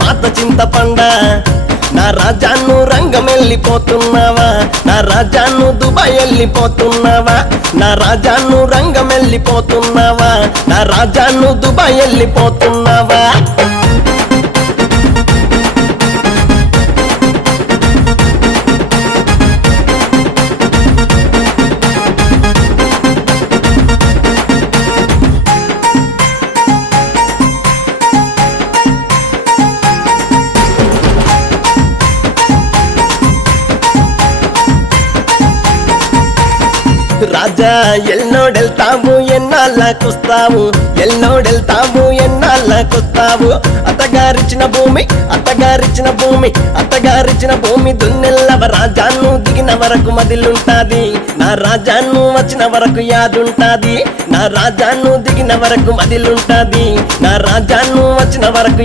పాత చింతపండ నా రాజాను రంగం వెళ్ళిపోతున్నావా నా రాజాను దుబాయ్ వెళ్ళిపోతున్నావా నా రాజాను రంగం వెళ్ళిపోతున్నావా నా రాజాను దుబాయ్ వెళ్ళిపోతున్నావా రాజా ఎల్నోడెళ్తావు ఎన్నాళ్ళకొస్తావు ఎల్నోడెళ్తావు ఎన్నాళ్ళకొస్తావు అత్తగారిచ్చిన భూమి అత్తగారిచ్చిన భూమి అత్తగారిచ్చిన భూమి దున్నెల్లవ రాజాను దిగిన వరకు మదిలుంటాది నా రాజాను వచ్చిన వరకు యాదుంటాది నా రాజాను దిగిన వరకు మదిలుంటాది నా రాజాను వచ్చిన వరకు